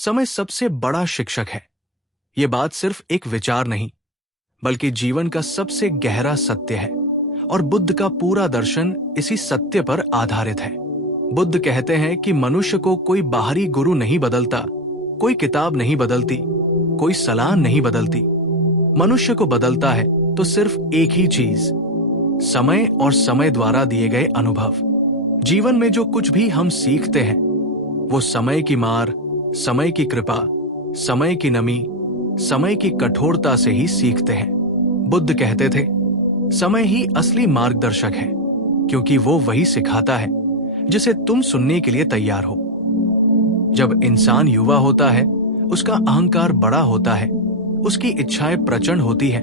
समय सबसे बड़ा शिक्षक है। ये बात सिर्फ एक विचार नहीं, बल्कि जीवन का सबसे गहरा सत्य है, और बुद्ध का पूरा दर्शन इसी सत्य पर आधारित है। बुद्ध कहते हैं कि मनुष्य को कोई बाहरी गुरु नहीं बदलता, कोई किताब नहीं बदलती, कोई सलाह नहीं बदलती। मनुष्य को बदलता है तो सिर्फ एक ही चीज, समय और समय द्वारा दिए गए अनुभव। जीवन में जो कुछ भी हम सीखते हैं वो समय की मार, समय की कृपा, समय की नमी, समय की कठोरता से ही सीखते हैं। बुद्ध कहते थे, समय ही असली मार्गदर्शक है, क्योंकि वो वही सिखाता है जिसे तुम सुनने के लिए तैयार हो। जब इंसान युवा होता है, उसका अहंकार बड़ा होता है, उसकी इच्छाएं प्रचंड होती है,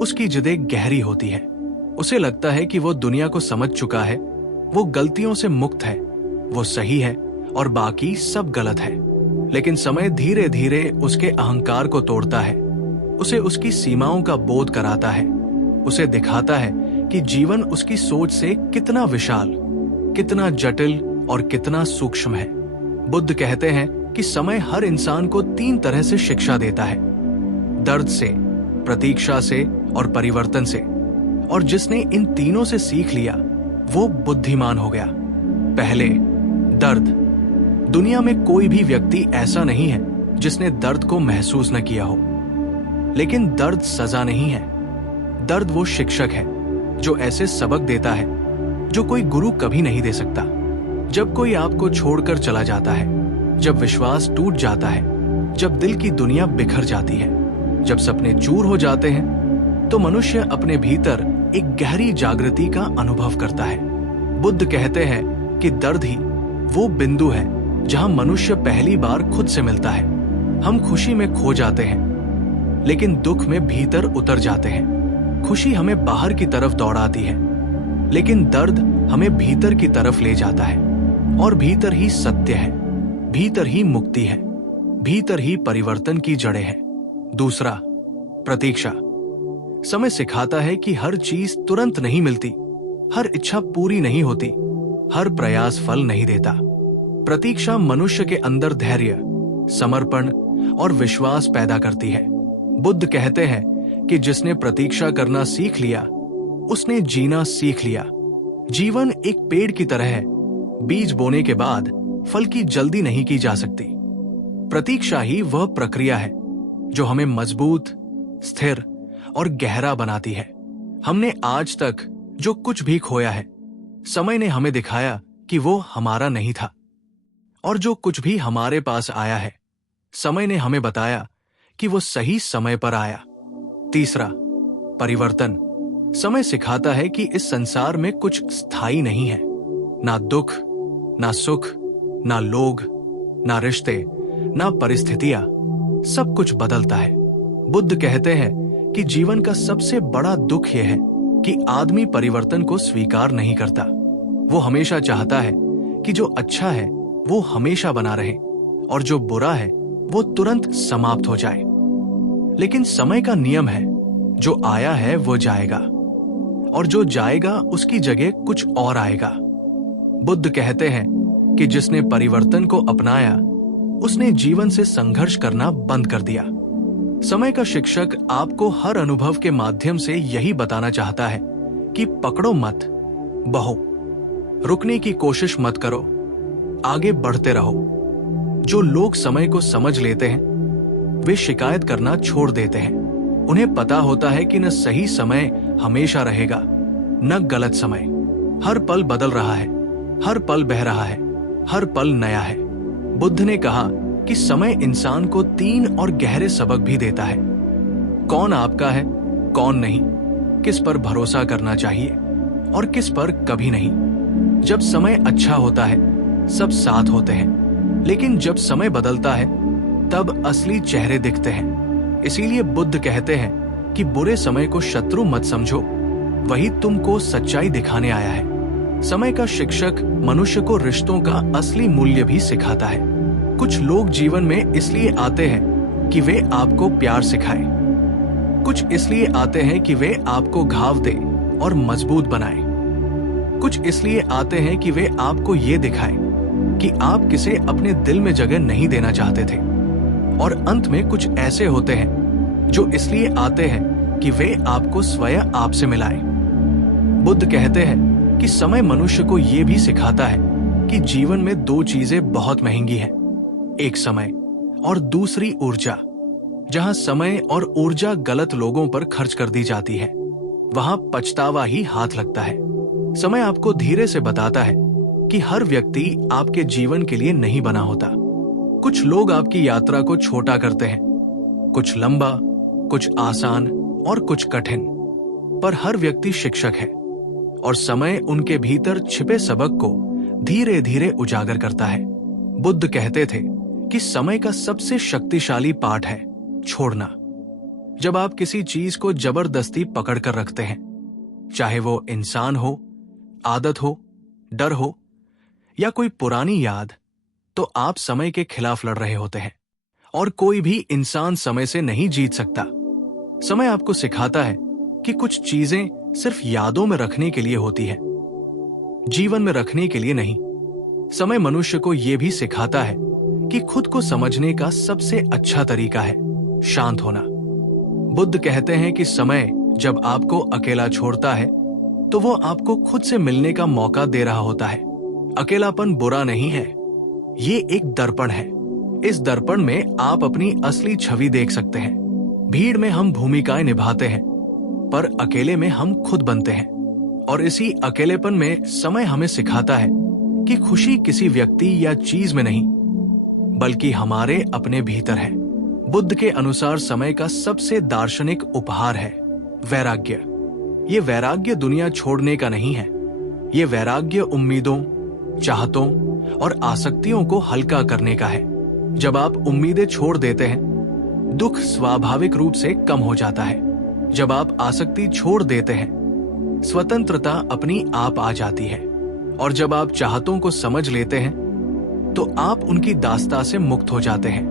उसकी जिदें गहरी होती है। उसे लगता है कि वो दुनिया को समझ चुका है, वो गलतियों से मुक्त है, वो सही है और बाकी सब गलत है। लेकिन समय धीरे धीरे उसके अहंकार को तोड़ता है, उसे उसकी सीमाओं का बोध कराता है, उसे दिखाता है कि जीवन उसकी सोच से कितना विशाल, कितना जटिल और कितना सूक्ष्म है। बुद्ध कहते हैं कि समय हर इंसान को 3 तरह से शिक्षा देता है, दर्द से, प्रतीक्षा से और परिवर्तन से। और जिसने इन तीनों से सीख लिया वो बुद्धिमान हो गया। पहले, दर्द। दुनिया में कोई भी व्यक्ति ऐसा नहीं है जिसने दर्द को महसूस न किया हो। लेकिन दर्द सजा नहीं है। दर्द वो शिक्षक है जो ऐसे सबक देता है जो कोई गुरु कभी नहीं दे सकता। जब कोई आपको छोड़कर चला जाता है, जब विश्वास टूट जाता है, जब दिल की दुनिया बिखर जाती है, जब सपने चूर हो जाते हैं, तो मनुष्य अपने भीतर एक गहरी जागृति का अनुभव करता है। बुद्ध कहते हैं कि दर्द ही वो बिंदु है जहां मनुष्य पहली बार खुद से मिलता है। हम खुशी में खो जाते हैं, लेकिन दुख में भीतर उतर जाते हैं। खुशी हमें बाहर की तरफ दौड़ाती है, लेकिन दर्द हमें भीतर की तरफ ले जाता है। और भीतर ही सत्य है, भीतर ही मुक्ति है, भीतर ही परिवर्तन की जड़ें हैं। दूसरा, प्रतीक्षा। समय सिखाता है कि हर चीज तुरंत नहीं मिलती, हर इच्छा पूरी नहीं होती, हर प्रयास फल नहीं देता। प्रतीक्षा मनुष्य के अंदर धैर्य, समर्पण और विश्वास पैदा करती है। बुद्ध कहते हैं कि जिसने प्रतीक्षा करना सीख लिया, उसने जीना सीख लिया। जीवन एक पेड़ की तरह है, बीज बोने के बाद फल की जल्दी नहीं की जा सकती। प्रतीक्षा ही वह प्रक्रिया है जो हमें मजबूत, स्थिर और गहरा बनाती है। हमने आज तक जो कुछ भी खोया है, समय ने हमें दिखाया कि वो हमारा नहीं था, और जो कुछ भी हमारे पास आया है, समय ने हमें बताया कि वो सही समय पर आया। तीसरा, परिवर्तन। समय सिखाता है कि इस संसार में कुछ स्थायी नहीं है। ना दुख, ना सुख, ना लोग, ना रिश्ते, ना परिस्थितियां, सब कुछ बदलता है। बुद्ध कहते हैं कि जीवन का सबसे बड़ा दुख यह है कि आदमी परिवर्तन को स्वीकार नहीं करता। वो हमेशा चाहता है कि जो अच्छा है वो हमेशा बना रहे, और जो बुरा है वो तुरंत समाप्त हो जाए। लेकिन समय का नियम है, जो आया है वो जाएगा, और जो जाएगा उसकी जगह कुछ और आएगा। बुद्ध कहते हैं कि जिसने परिवर्तन को अपनाया, उसने जीवन से संघर्ष करना बंद कर दिया। समय का शिक्षक आपको हर अनुभव के माध्यम से यही बताना चाहता है कि पकड़ो मत, बहो, रुकने की कोशिश मत करो, आगे बढ़ते रहो। जो लोग समय को समझ लेते हैं, वे शिकायत करना छोड़ देते हैं। उन्हें पता होता है कि न सही समय हमेशा रहेगा, न गलत समय। हर पल बदल रहा है, हर पल बह रहा है, हर पल नया है। बुद्ध ने कहा कि समय इंसान को 3 और गहरे सबक भी देता है। कौन आपका है, कौन नहीं, किस पर भरोसा करना चाहिए और किस पर कभी नहीं। जब समय अच्छा होता है, सब साथ होते हैं, लेकिन जब समय बदलता है, तब असली चेहरे दिखते हैं। इसीलिए बुद्ध कहते हैं कि बुरे समय को शत्रु मत समझो, वही तुमको सच्चाई दिखाने आया है। समय का शिक्षक मनुष्य को रिश्तों का असली मूल्य भी सिखाता है। कुछ लोग जीवन में इसलिए आते हैं कि वे आपको प्यार सिखाएं, कुछ इसलिए आते हैं कि वे आपको घाव दें और मजबूत बनाएं, कुछ इसलिए आते हैं कि वे आपको ये दिखाएं कि आप किसे अपने दिल में जगह नहीं देना चाहते थे। और अंत में कुछ ऐसे होते हैं जो इसलिए आते हैं कि वे आपको स्वयं आपसे मिलाएं। बुद्ध कहते हैं कि समय मनुष्य को यह भी सिखाता है कि जीवन में दो चीजें बहुत महंगी हैं, एक समय और दूसरी ऊर्जा। जहां समय और ऊर्जा गलत लोगों पर खर्च कर दी जाती है, वहां पछतावा ही हाथ लगता है। समय आपको धीरे से बताता है कि हर व्यक्ति आपके जीवन के लिए नहीं बना होता। कुछ लोग आपकी यात्रा को छोटा करते हैं, कुछ लंबा, कुछ आसान और कुछ कठिन, पर हर व्यक्ति शिक्षक है और समय उनके भीतर छिपे सबक को धीरे धीरे उजागर करता है। बुद्ध कहते थे कि समय का सबसे शक्तिशाली पाठ है छोड़ना। जब आप किसी चीज को जबरदस्ती पकड़ कर रखते हैं, चाहे वो इंसान हो, आदत हो, डर हो या कोई पुरानी याद, तो आप समय के खिलाफ लड़ रहे होते हैं और कोई भी इंसान समय से नहीं जीत सकता। समय आपको सिखाता है कि कुछ चीजें सिर्फ यादों में रखने के लिए होती है, जीवन में रखने के लिए नहीं। समय मनुष्य को यह भी सिखाता है कि खुद को समझने का सबसे अच्छा तरीका है शांत होना। बुद्ध कहते हैं कि समय जब आपको अकेला छोड़ता है तो वो आपको खुद से मिलने का मौका दे रहा होता है। अकेलापन बुरा नहीं है, ये एक दर्पण है। इस दर्पण में आप अपनी असली छवि देख सकते हैं। भीड़ में हम भूमिकाएं निभाते हैं, पर अकेले में हम खुद बनते हैं। और इसी अकेलेपन में समय हमें सिखाता है कि खुशी किसी व्यक्ति या चीज में नहीं, बल्कि हमारे अपने भीतर है। बुद्ध के अनुसार समय का सबसे दार्शनिक उपहार है वैराग्य। ये वैराग्य दुनिया छोड़ने का नहीं है, ये वैराग्य उम्मीदों, चाहतों और आसक्तियों को हल्का करने का है। जब आप उम्मीदें छोड़ देते हैं, दुख स्वाभाविक रूप से कम हो जाता है। जब आप आसक्ति छोड़ देते हैं, स्वतंत्रता अपनी आप आ जाती है। और जब आप चाहतों को समझ लेते हैं, तो आप उनकी दास्ता से मुक्त हो जाते हैं।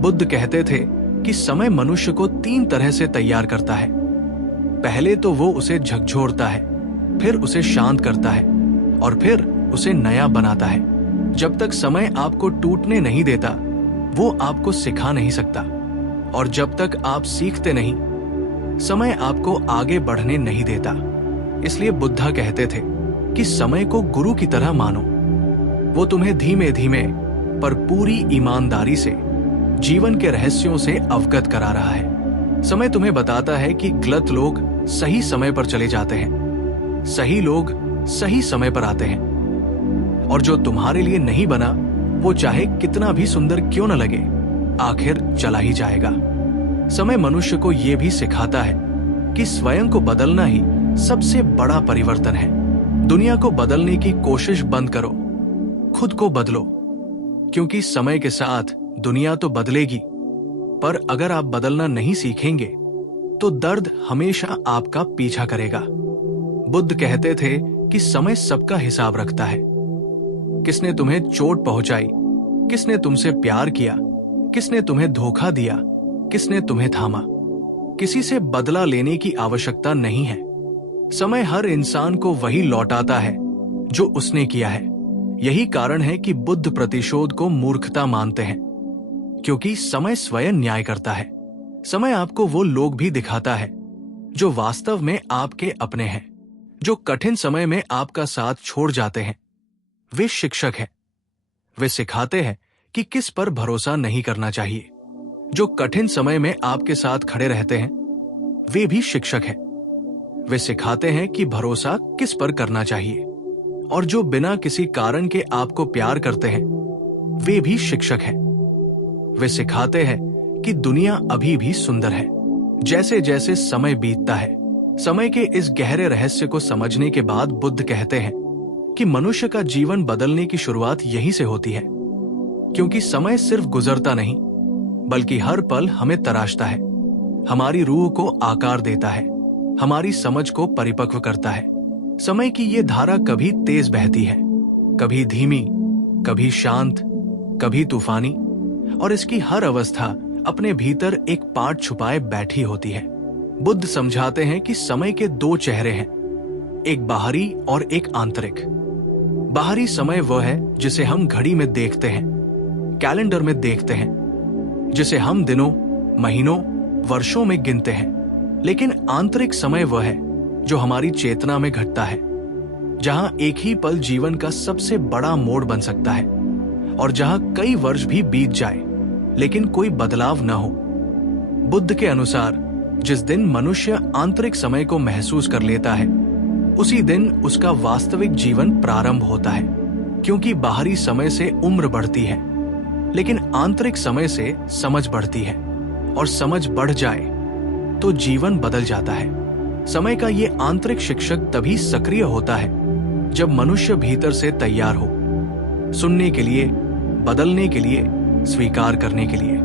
बुद्ध कहते थे कि समय मनुष्य को 3 तरह से तैयार करता है। पहले तो वो उसे झकझोरता है, फिर उसे शांत करता है और फिर उसे नया बनाता है। जब तक समय आपको टूटने नहीं देता, वो आपको सिखा नहीं सकता। और जब तक आप सीखते नहीं, समय आपको आगे बढ़ने नहीं देता। इसलिए बुद्धा कहते थे कि समय को गुरु की तरह मानो। वो तुम्हें धीमे धीमे पर पूरी ईमानदारी से जीवन के रहस्यों से अवगत करा रहा है। समय तुम्हें बताता है कि गलत लोग सही समय पर चले जाते हैं, सही लोग सही समय पर आते हैं, और जो तुम्हारे लिए नहीं बना, वो चाहे कितना भी सुंदर क्यों न लगे, आखिर चला ही जाएगा। समय मनुष्य को यह भी सिखाता है कि स्वयं को बदलना ही सबसे बड़ा परिवर्तन है। दुनिया को बदलने की कोशिश बंद करो, खुद को बदलो, क्योंकि समय के साथ दुनिया तो बदलेगी, पर अगर आप बदलना नहीं सीखेंगे तो दर्द हमेशा आपका पीछा करेगा। बुद्ध कहते थे कि समय सबका हिसाब रखता है। किसने तुम्हें चोट पहुंचाई, किसने तुमसे प्यार किया, किसने तुम्हें धोखा दिया, किसने तुम्हें थामा। किसी से बदला लेने की आवश्यकता नहीं है। समय हर इंसान को वही लौटाता है जो उसने किया है। यही कारण है कि बुद्ध प्रतिशोध को मूर्खता मानते हैं, क्योंकि समय स्वयं न्याय करता है। समय आपको वो लोग भी दिखाता है जो वास्तव में आपके अपने हैं, जो कठिन समय में आपका साथ छोड़ जाते हैं। वे शिक्षक हैं। वे सिखाते हैं कि किस पर भरोसा नहीं करना चाहिए। जो कठिन समय में आपके साथ खड़े रहते हैं, वे भी शिक्षक हैं। वे सिखाते हैं कि भरोसा किस पर करना चाहिए। और जो बिना किसी कारण के आपको प्यार करते हैं, वे भी शिक्षक हैं। वे सिखाते हैं कि दुनिया अभी भी सुंदर है। जैसे जैसे समय बीतता है, समय के इस गहरे रहस्य को समझने के बाद बुद्ध कहते हैं कि मनुष्य का जीवन बदलने की शुरुआत यहीं से होती है, क्योंकि समय सिर्फ गुजरता नहीं, बल्कि हर पल हमें तराशता है, हमारी रूह को आकार देता है, हमारी समझ को परिपक्व करता है। समय की ये धारा कभी तेज बहती है, कभी धीमी, कभी शांत, कभी तूफानी, और इसकी हर अवस्था अपने भीतर एक पाठ छुपाए बैठी होती है। बुद्ध समझाते हैं कि समय के 2 चेहरे हैं, एक बाहरी और एक आंतरिक। बाहरी समय वह है जिसे हम घड़ी में देखते हैं, कैलेंडर में देखते हैं, जिसे हम दिनों, महीनों, वर्षों में गिनते हैं। लेकिन आंतरिक समय वह है जो हमारी चेतना में घटता है, जहां एक ही पल जीवन का सबसे बड़ा मोड़ बन सकता है और जहां कई वर्ष भी बीत जाए लेकिन कोई बदलाव न हो। बुद्ध के अनुसार जिस दिन मनुष्य आंतरिक समय को महसूस कर लेता है, उसी दिन उसका वास्तविक जीवन प्रारंभ होता है। क्योंकि बाहरी समय से उम्र बढ़ती है, लेकिन आंतरिक समय से समझ बढ़ती है, और समझ बढ़ जाए तो जीवन बदल जाता है। समय का ये आंतरिक शिक्षक तभी सक्रिय होता है जब मनुष्य भीतर से तैयार हो, सुनने के लिए, बदलने के लिए, स्वीकार करने के लिए।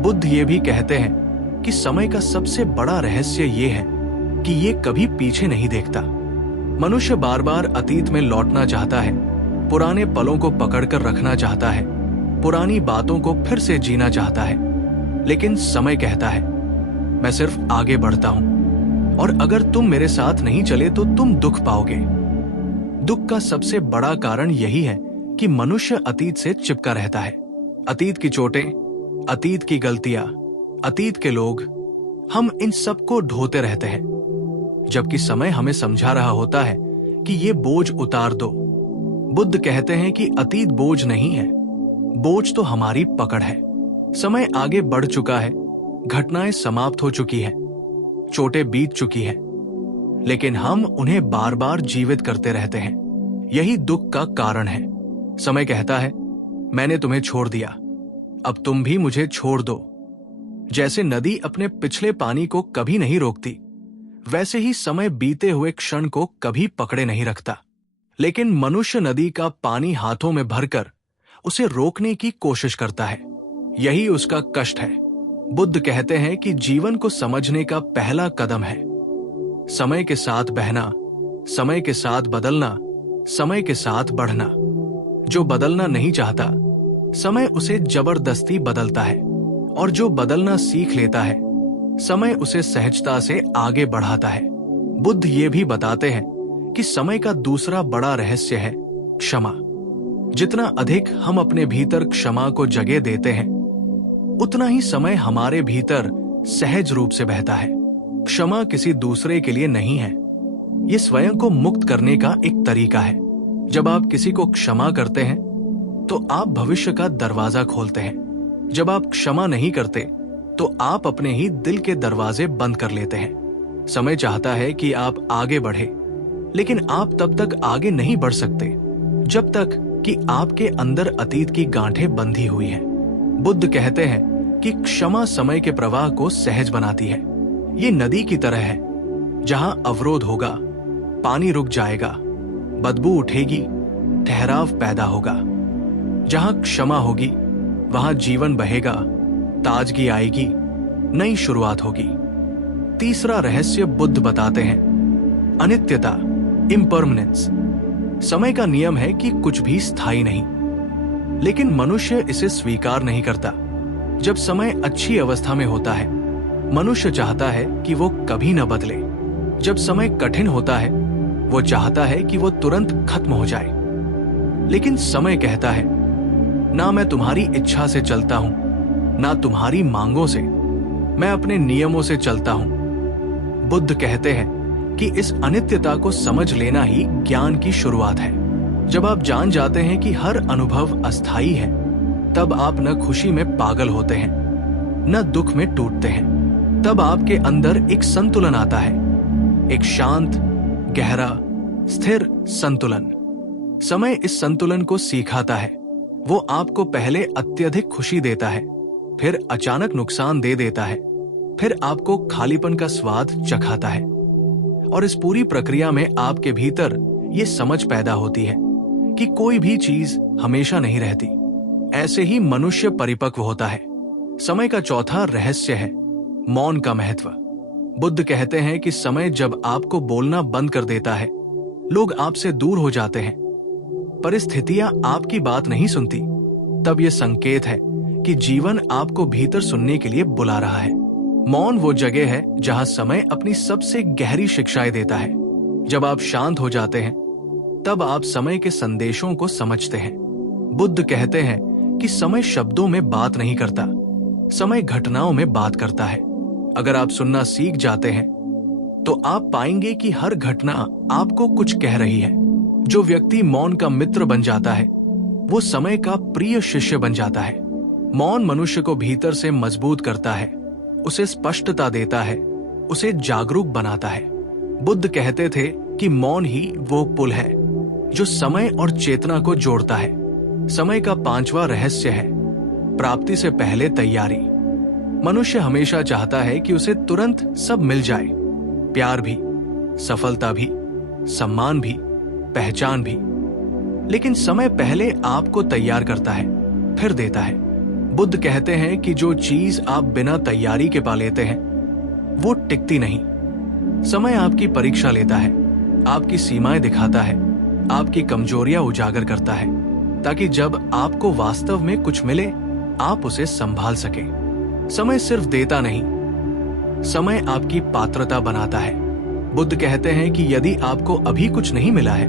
बुद्ध ये भी कहते हैं कि समय का सबसे बड़ा रहस्य ये है कि ये कभी पीछे नहीं देखता। मनुष्य बार बार अतीत में लौटना चाहता है, पुराने पलों को पकड़कर रखना चाहता है, पुरानी बातों को फिर से जीना चाहता है। लेकिन समय कहता है, मैं सिर्फ आगे बढ़ता हूं, और अगर तुम मेरे साथ नहीं चले तो तुम दुख पाओगे। दुख का सबसे बड़ा कारण यही है कि मनुष्य अतीत से चिपका रहता है। अतीत की चोटें, अतीत की गलतियां, अतीत के लोग, हम इन सब को ढोते रहते हैं, जबकि समय हमें समझा रहा होता है कि ये बोझ उतार दो। बुद्ध कहते हैं कि अतीत बोझ नहीं है, बोझ तो हमारी पकड़ है। समय आगे बढ़ चुका है, घटनाएं समाप्त हो चुकी हैं, चोटें बीत चुकी हैं, लेकिन हम उन्हें बार बार जीवित करते रहते हैं। यही दुख का कारण है। समय कहता है, मैंने तुम्हें छोड़ दिया, अब तुम भी मुझे छोड़ दो। जैसे नदी अपने पिछले पानी को कभी नहीं रोकती, वैसे ही समय बीते हुए क्षण को कभी पकड़े नहीं रखता। लेकिन मनुष्य नदी का पानी हाथों में भरकर उसे रोकने की कोशिश करता है। यही उसका कष्ट है। बुद्ध कहते हैं कि जीवन को समझने का पहला कदम है समय के साथ बहना, समय के साथ बदलना, समय के साथ बढ़ना। जो बदलना नहीं चाहता, समय उसे जबरदस्ती बदलता है, और जो बदलना सीख लेता है, समय उसे सहजता से आगे बढ़ाता है। बुद्ध ये भी बताते हैं कि समय का दूसरा बड़ा रहस्य है क्षमा। जितना अधिक हम अपने भीतर क्षमा को जगह देते हैं, उतना ही समय हमारे भीतर सहज रूप से बहता है। क्षमा किसी दूसरे के लिए नहीं है, ये स्वयं को मुक्त करने का एक तरीका है। जब आप किसी को क्षमा करते हैं तो आप भविष्य का दरवाजा खोलते हैं। जब आप क्षमा नहीं करते तो आप अपने ही दिल के दरवाजे बंद कर लेते हैं। समय चाहता है कि आप आगे बढ़े, लेकिन आप तब तक आगे नहीं बढ़ सकते जब तक कि आपके अंदर अतीत की गांठें बंधी हुई हैं। बुद्ध कहते हैं कि क्षमा समय के प्रवाह को सहज बनाती है। ये नदी की तरह है, जहां अवरोध होगा, पानी रुक जाएगा, बदबू उठेगी, ठहराव पैदा होगा। जहां क्षमा होगी, वहां जीवन बहेगा, ताजगी आएगी, नई शुरुआत होगी। तीसरा रहस्य बुद्ध बताते हैं अनित्यता, इम्परमानेंस। समय का नियम है कि कुछ भी स्थायी नहीं, लेकिन मनुष्य इसे स्वीकार नहीं करता। जब समय अच्छी अवस्था में होता है, मनुष्य चाहता है कि वो कभी न बदले। जब समय कठिन होता है, वो चाहता है कि वो तुरंत खत्म हो जाए। लेकिन समय कहता है, ना मैं तुम्हारी इच्छा से चलता हूं, ना तुम्हारी मांगों से, मैं अपने नियमों से चलता हूं। बुद्ध कहते हैं कि इस अनित्यता को समझ लेना ही ज्ञान की शुरुआत है। जब आप जान जाते हैं कि हर अनुभव अस्थायी है, तब आप न खुशी में पागल होते हैं, न दुख में टूटते हैं। तब आपके अंदर एक संतुलन आता है, एक शांत, गहरा, स्थिर संतुलन। समय इस संतुलन को सिखाता है। वो आपको पहले अत्यधिक खुशी देता है, फिर अचानक नुकसान दे देता है, फिर आपको खालीपन का स्वाद चखाता है। और इस पूरी प्रक्रिया में आपके भीतर ये समझ पैदा होती है कि कोई भी चीज हमेशा नहीं रहती। ऐसे ही मनुष्य परिपक्व होता है। समय का चौथा रहस्य है मौन का महत्व। बुद्ध कहते हैं कि समय जब आपको बोलना बंद कर देता है, लोग आपसे दूर हो जाते हैं, परिस्थितियां आपकी बात नहीं सुनती, तब यह संकेत है कि जीवन आपको भीतर सुनने के लिए बुला रहा है। मौन वो जगह है जहां समय अपनी सबसे गहरी शिक्षाएं देता है। जब आप शांत हो जाते हैं, तब आप समय के संदेशों को समझते हैं। बुद्ध कहते हैं कि समय शब्दों में बात नहीं करता, समय घटनाओं में बात करता है। अगर आप सुनना सीख जाते हैं तो आप पाएंगे कि हर घटना आपको कुछ कह रही है। जो व्यक्ति मौन का मित्र बन जाता है वो समय का प्रिय शिष्य बन जाता है। मौन मनुष्य को भीतर से मजबूत करता है, उसे स्पष्टता देता है, उसे जागरूक बनाता है। बुद्ध कहते थे कि मौन ही वो पुल है जो समय और चेतना को जोड़ता है। समय का 5वां रहस्य है प्राप्ति से पहले तैयारी। मनुष्य हमेशा चाहता है कि उसे तुरंत सब मिल जाए, प्यार भी, सफलता भी, सम्मान भी, पहचान भी। लेकिन समय पहले आपको तैयार करता है, फिर देता है। बुद्ध कहते हैं कि जो चीज आप बिना तैयारी के पा लेते हैं वो टिकती नहीं। समय आपकी परीक्षा लेता है, आपकी सीमाएं दिखाता है, आपकी कमजोरियां उजागर करता है, ताकि जब आपको वास्तव में कुछ मिले आप उसे संभाल सके। समय सिर्फ देता नहीं, समय आपकी पात्रता बनाता है। बुद्ध कहते हैं कि यदि आपको अभी कुछ नहीं मिला है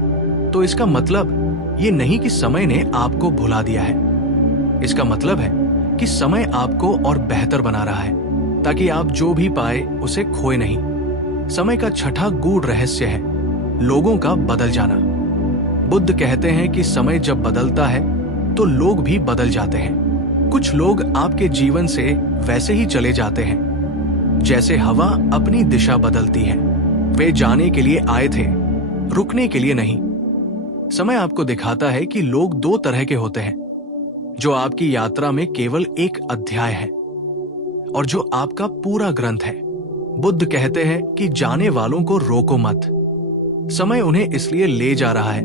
तो इसका मतलब ये नहीं कि समय ने आपको भुला दिया है। इसका मतलब है कि समय आपको और बेहतर बना रहा है ताकि आप जो भी पाए उसे खोए नहीं। समय का छठा गूढ़ रहस्य है लोगों का बदल जाना। बुद्ध कहते हैं कि समय जब बदलता है तो लोग भी बदल जाते हैं। कुछ लोग आपके जीवन से वैसे ही चले जाते हैं जैसे हवा अपनी दिशा बदलती है। वे जाने के लिए आए थे, रुकने के लिए नहीं। समय आपको दिखाता है कि लोग दो तरह के होते हैं, जो आपकी यात्रा में केवल एक अध्याय है और जो आपका पूरा ग्रंथ है। बुद्ध कहते हैं कि जाने वालों को रोको मत। समय उन्हें इसलिए ले जा रहा है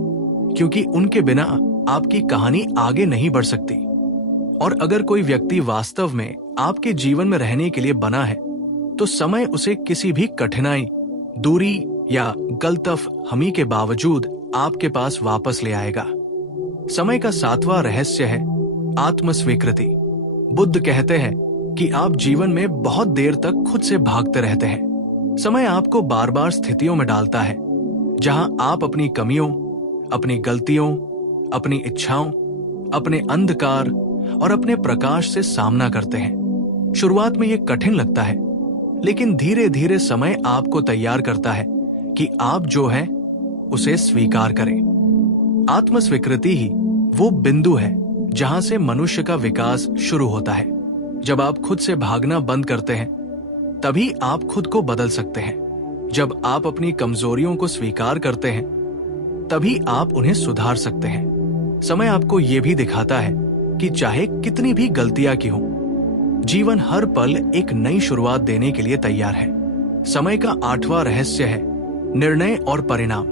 क्योंकि उनके बिना आपकी कहानी आगे नहीं बढ़ सकती। और अगर कोई व्यक्ति वास्तव में आपके जीवन में रहने के लिए बना है तो समय उसे किसी भी कठिनाई, दूरी या गलतफ हमी के बावजूद आपके पास वापस ले आएगा। समय का 7वां रहस्य है आत्मस्वीकृति। बुद्ध कहते हैं कि आप जीवन में बहुत देर तक खुद से भागते रहते हैं। समय आपको बार बार स्थितियों में डालता है जहां आप अपनी कमियों, अपनी गलतियों, अपनी इच्छाओं, अपने अंधकार और अपने प्रकाश से सामना करते हैं। शुरुआत में यह कठिन लगता है, लेकिन धीरे धीरे समय आपको तैयार करता है कि आप जो है उसे स्वीकार करें। आत्मस्वीकृति ही वो बिंदु है जहां से मनुष्य का विकास शुरू होता है। जब आप खुद से भागना बंद करते हैं तभी आप खुद को बदल सकते हैं। जब आप अपनी कमजोरियों को स्वीकार करते हैं तभी आप उन्हें सुधार सकते हैं। समय आपको यह भी दिखाता है कि चाहे कितनी भी गलतियां की हों, जीवन हर पल एक नई शुरुआत देने के लिए तैयार है। समय का 8वां रहस्य है निर्णय और परिणाम।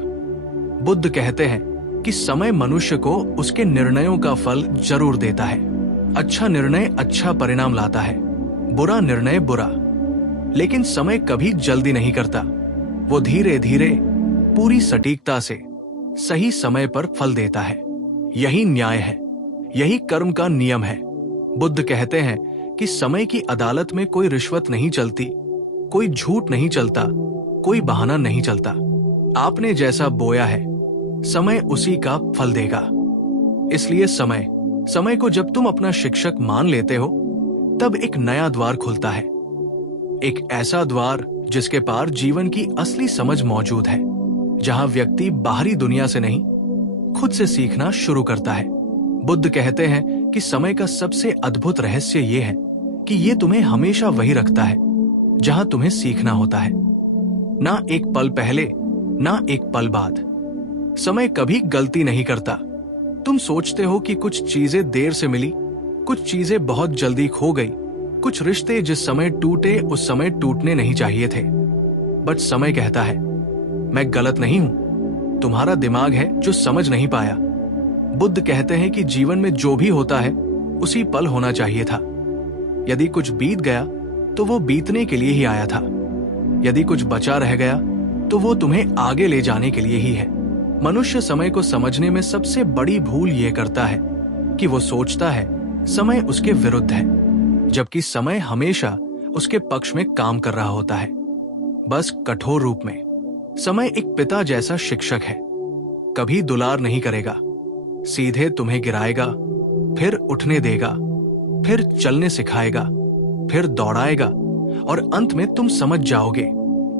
बुद्ध कहते हैं कि समय मनुष्य को उसके निर्णयों का फल जरूर देता है। अच्छा निर्णय अच्छा परिणाम लाता है, बुरा निर्णय बुरा। लेकिन समय कभी जल्दी नहीं करता, वो धीरे धीरे पूरी सटीकता से सही समय पर फल देता है। यही न्याय है, यही कर्म का नियम है। बुद्ध कहते हैं कि समय की अदालत में कोई रिश्वत नहीं चलती, कोई झूठ नहीं चलता, कोई बहाना नहीं चलता। आपने जैसा बोया है समय उसी का फल देगा। इसलिए समय को जब तुम अपना शिक्षक मान लेते हो तब एक नया द्वार खुलता है, एक ऐसा द्वार जिसके पार जीवन की असली समझ मौजूद है, जहां व्यक्ति बाहरी दुनिया से नहीं खुद से सीखना शुरू करता है। बुद्ध कहते हैं कि समय का सबसे अद्भुत रहस्य यह है कि यह तुम्हें हमेशा वही रखता है जहां तुम्हें सीखना होता है, ना एक पल पहले ना एक पल बाद। समय कभी गलती नहीं करता। तुम सोचते हो कि कुछ चीजें देर से मिली, कुछ चीजें बहुत जल्दी खो गई, कुछ रिश्ते जिस समय टूटे उस समय टूटने नहीं चाहिए थे। बट समय कहता है मैं गलत नहीं हूं, तुम्हारा दिमाग है जो समझ नहीं पाया। बुद्ध कहते हैं कि जीवन में जो भी होता है उसी पल होना चाहिए था। यदि कुछ बीत गया तो वो बीतने के लिए ही आया था। यदि कुछ बचा रह गया तो वो तुम्हें आगे ले जाने के लिए ही है। मनुष्य समय को समझने में सबसे बड़ी भूल यह करता है कि वो सोचता है समय उसके विरुद्ध है, जबकि समय हमेशा उसके पक्ष में काम कर रहा होता है, बस कठोर रूप में। समय एक पिता जैसा शिक्षक है, कभी दुलार नहीं करेगा, सीधे तुम्हें गिराएगा, फिर उठने देगा, फिर चलने सिखाएगा, फिर दौड़ाएगा और अंत में तुम समझ जाओगे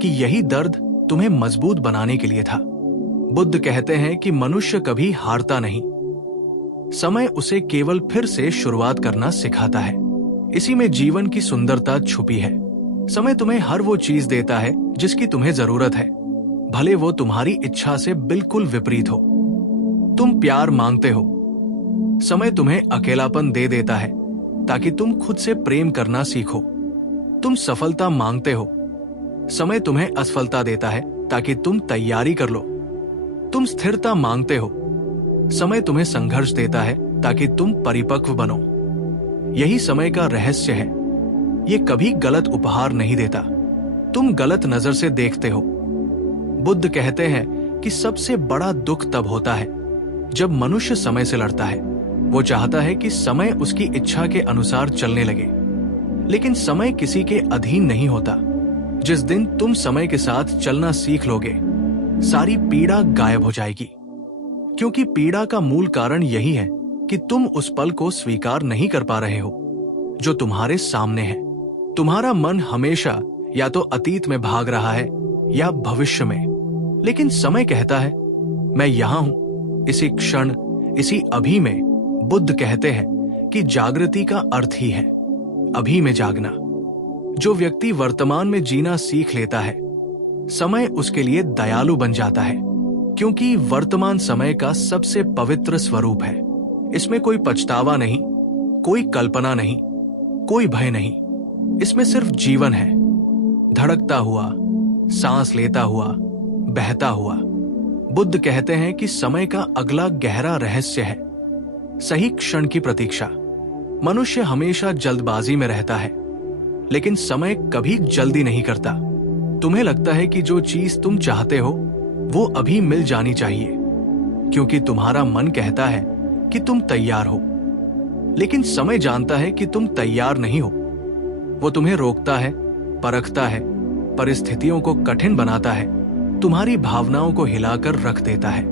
कि यही दर्द तुम्हें मजबूत बनाने के लिए था। बुद्ध कहते हैं कि मनुष्य कभी हारता नहीं, समय उसे केवल फिर से शुरुआत करना सिखाता है। इसी में जीवन की सुंदरता छुपी है। समय तुम्हें हर वो चीज देता है जिसकी तुम्हें जरूरत है, भले वो तुम्हारी इच्छा से बिल्कुल विपरीत हो। तुम प्यार मांगते हो, समय तुम्हें अकेलापन दे देता है ताकि तुम खुद से प्रेम करना सीखो। तुम सफलता मांगते हो, समय तुम्हें असफलता देता है ताकि तुम तैयारी कर लो। तुम स्थिरता मांगते हो, समय तुम्हें संघर्ष देता है ताकि तुम परिपक्व बनो। यही समय का रहस्य है। ये कभी गलत उपहार नहीं देता, तुम गलत नजर से देखते हो। बुद्ध कहते हैं कि सबसे बड़ा दुख तब होता है जब मनुष्य समय से लड़ता है। वो चाहता है कि समय उसकी इच्छा के अनुसार चलने लगे, लेकिन समय किसी के अधीन नहीं होता। जिस दिन तुम समय के साथ चलना सीख लोगे, सारी पीड़ा गायब हो जाएगी, क्योंकि पीड़ा का मूल कारण यही है कि तुम उस पल को स्वीकार नहीं कर पा रहे हो जो तुम्हारे सामने है। तुम्हारा मन हमेशा या तो अतीत में भाग रहा है या भविष्य में, लेकिन समय कहता है मैं यहां हूं, इसी क्षण, इसी अभी में। बुद्ध कहते हैं कि जागृति का अर्थ ही है अभी में जागना। जो व्यक्ति वर्तमान में जीना सीख लेता है, समय उसके लिए दयालु बन जाता है, क्योंकि वर्तमान समय का सबसे पवित्र स्वरूप है। इसमें कोई पछतावा नहीं, कोई कल्पना नहीं, कोई भय नहीं। इसमें सिर्फ जीवन है, धड़कता हुआ, सांस लेता हुआ, बहता हुआ। बुद्ध कहते हैं कि समय का अगला गहरा रहस्य है सही क्षण की प्रतीक्षा। मनुष्य हमेशा जल्दबाजी में रहता है, लेकिन समय कभी जल्दी नहीं करता। तुम्हें लगता है कि जो चीज तुम चाहते हो वो अभी मिल जानी चाहिए, क्योंकि तुम्हारा मन कहता है कि तुम तैयार हो, लेकिन समय जानता है कि तुम तैयार नहीं हो। वो तुम्हें रोकता है, परखता है, परिस्थितियों को कठिन बनाता है, तुम्हारी भावनाओं को हिलाकर रख देता है,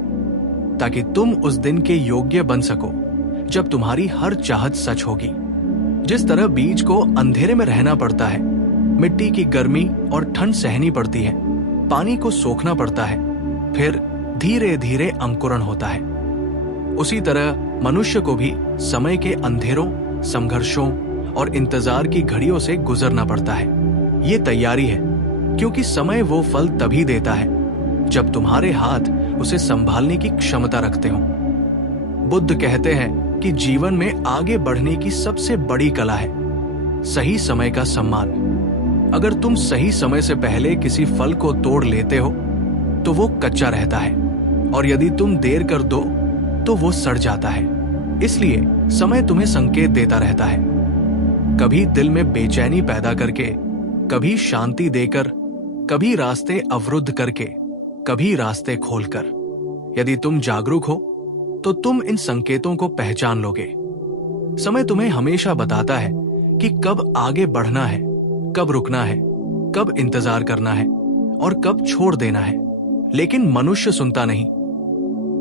ताकि तुम उस दिन के योग्य बन सको जब तुम्हारी हर चाहत सच होगी। जिस तरह बीज को अंधेरे में रहना पड़ता है, मिट्टी की गर्मी और ठंड सहनी पड़ती है, पानी को सोखना पड़ता है, फिर धीरे धीरे अंकुरण होता है, उसी तरह मनुष्य को भी समय के अंधेरों, संघर्षों और इंतजार की घड़ियों से गुजरना पड़ता है। ये तैयारी है, क्योंकि समय वो फल तभी देता है जब तुम्हारे हाथ उसे संभालने की क्षमता रखते हो। बुद्ध कहते हैं कि जीवन में आगे बढ़ने की सबसे बड़ी कला है सही समय का सम्मान। अगर तुम सही समय से पहले किसी फल को तोड़ लेते हो तो वो कच्चा रहता है, और यदि तुम देर कर दो तो वो सड़ जाता है। इसलिए समय तुम्हें संकेत देता रहता है, कभी दिल में बेचैनी पैदा करके, कभी शांति देकर, कभी रास्ते अवरुद्ध करके, कभी रास्ते खोलकर। यदि तुम जागरूक हो तो तुम इन संकेतों को पहचान लोगे। समय तुम्हें हमेशा बताता है कि कब आगे बढ़ना है, कब रुकना है, कब इंतजार करना है और कब छोड़ देना है। लेकिन मनुष्य सुनता नहीं।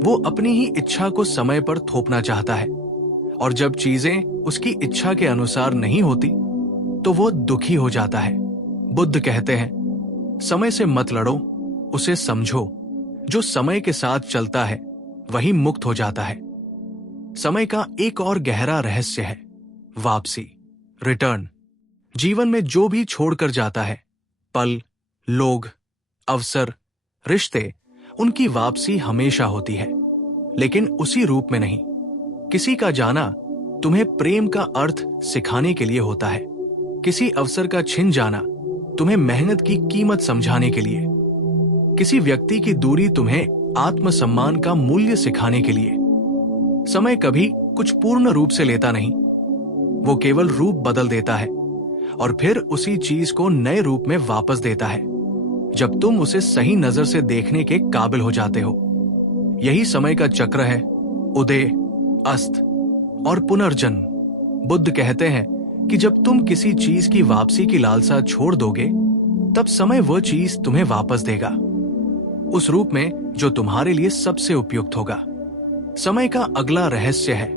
वो अपनी ही इच्छा को समय पर थोपना चाहता है, और जब चीजें उसकी इच्छा के अनुसार नहीं होती तो वो दुखी हो जाता है। बुद्ध कहते हैं, समय से मत लड़ो, उसे समझो। जो समय के साथ चलता है वही मुक्त हो जाता है। समय का एक और गहरा रहस्य है वापसी, रिटर्न। जीवन में जो भी छोड़कर जाता है, पल, लोग, अवसर, रिश्ते, उनकी वापसी हमेशा होती है, लेकिन उसी रूप में नहीं। किसी का जाना तुम्हें प्रेम का अर्थ सिखाने के लिए होता है, किसी अवसर का छिन जाना तुम्हें मेहनत की कीमत समझाने के लिए, किसी व्यक्ति की दूरी तुम्हें आत्मसम्मान का मूल्य सिखाने के लिए। समय कभी कुछ पूर्ण रूप से लेता नहीं, वो केवल रूप बदल देता है और फिर उसी चीज को नए रूप में वापस देता है जब तुम उसे सही नजर से देखने के काबिल हो जाते हो। यही समय का चक्र है, उदय, अस्त और पुनर्जन्म। बुद्ध कहते हैं कि जब तुम किसी चीज की वापसी की लालसा छोड़ दोगे, तब समय वह चीज तुम्हें वापस देगा, उस रूप में जो तुम्हारे लिए सबसे उपयुक्त होगा। समय का अगला रहस्य है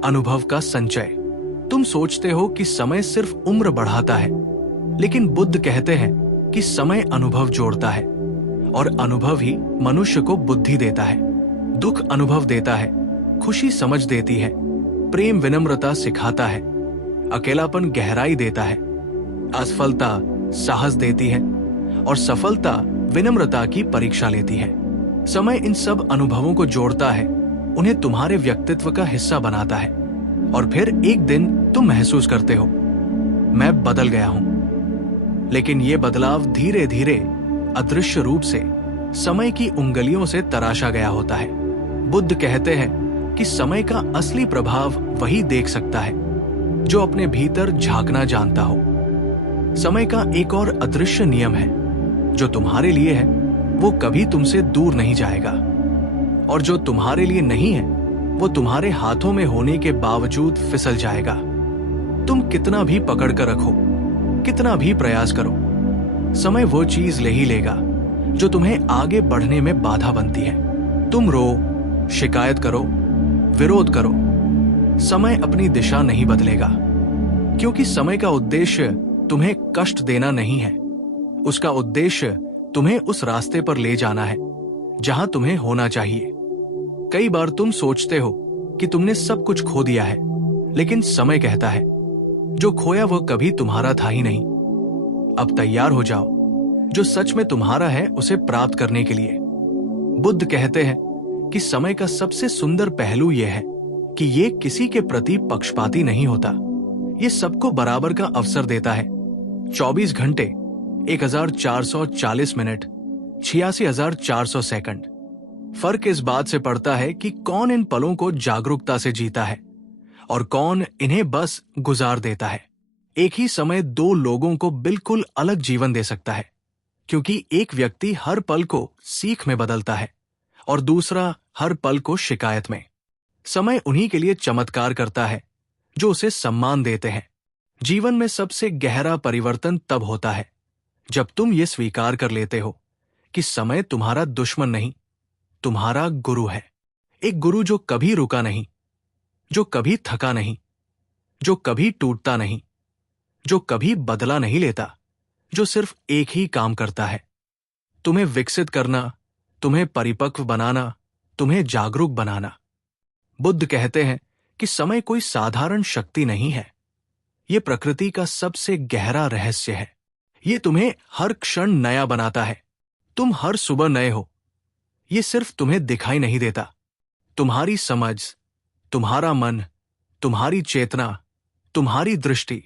अनुभव का संचय। तुम सोचते हो कि समय सिर्फ उम्र बढ़ाता है, लेकिन बुद्ध कहते हैं कि समय अनुभव जोड़ता है और अनुभव ही मनुष्य को बुद्धि देता है। दुख अनुभव देता है, खुशी समझ देती है, प्रेम विनम्रता सिखाता है, अकेलापन गहराई देता है, असफलता साहस देती है और सफलता विनम्रता की परीक्षा लेती है। समय इन सब अनुभवों को जोड़ता है, उन्हें तुम्हारे व्यक्तित्व का हिस्सा बनाता है और फिर एक दिन तुम महसूस करते हो, मैं बदल गया हूं। लेकिन यह बदलाव धीरे धीरे अदृश्य रूप से समय की उंगलियों से तराशा गया होता है। बुद्ध कहते हैं कि समय का असली प्रभाव वही देख सकता है जो अपने भीतर झांकना जानता हो। समय का एक और अदृश्य नियम है, जो तुम्हारे लिए है वो कभी तुमसे दूर नहीं जाएगा, और जो तुम्हारे लिए नहीं है वो तुम्हारे हाथों में होने के बावजूद फिसल जाएगा। तुम कितना भी पकड़ कर रखो, कितना भी प्रयास करो, समय वो चीज ले ही लेगा जो तुम्हें आगे बढ़ने में बाधा बनती है। तुम रो, शिकायत करो, विरोध करो, समय अपनी दिशा नहीं बदलेगा, क्योंकि समय का उद्देश्य तुम्हें कष्ट देना नहीं है। उसका उद्देश्य तुम्हें उस रास्ते पर ले जाना है जहां तुम्हें होना चाहिए। कई बार तुम सोचते हो कि तुमने सब कुछ खो दिया है, लेकिन समय कहता है जो खोया वो कभी तुम्हारा था ही नहीं। अब तैयार हो जाओ, जो सच में तुम्हारा है उसे प्राप्त करने के लिए। बुद्ध कहते हैं कि समय का सबसे सुंदर पहलू यह है कि ये किसी के प्रति पक्षपाती नहीं होता। ये सबको बराबर का अवसर देता है। 24 घंटे, 1440 मिनट, 86,400 सेकंड। फर्क इस बात से पड़ता है कि कौन इन पलों को जागरूकता से जीता है और कौन इन्हें बस गुजार देता है। एक ही समय दो लोगों को बिल्कुल अलग जीवन दे सकता है, क्योंकि एक व्यक्ति हर पल को सीख में बदलता है और दूसरा हर पल को शिकायत में। समय उन्हीं के लिए चमत्कार करता है जो उसे सम्मान देते हैं। जीवन में सबसे गहरा परिवर्तन तब होता है जब तुम ये स्वीकार कर लेते हो कि समय तुम्हारा दुश्मन नहीं, तुम्हारा गुरु है। एक गुरु जो कभी रुका नहीं, जो कभी थका नहीं, जो कभी टूटता नहीं, जो कभी बदला नहीं लेता, जो सिर्फ एक ही काम करता है, तुम्हें विकसित करना, तुम्हें परिपक्व बनाना, तुम्हें जागरूक बनाना। बुद्ध कहते हैं कि समय कोई साधारण शक्ति नहीं है, यह प्रकृति का सबसे गहरा रहस्य है। यह तुम्हें हर क्षण नया बनाता है। तुम हर सुबह नए हो। यह सिर्फ तुम्हें दिखाई नहीं देता। तुम्हारी समझ, तुम्हारा मन, तुम्हारी चेतना, तुम्हारी दृष्टि,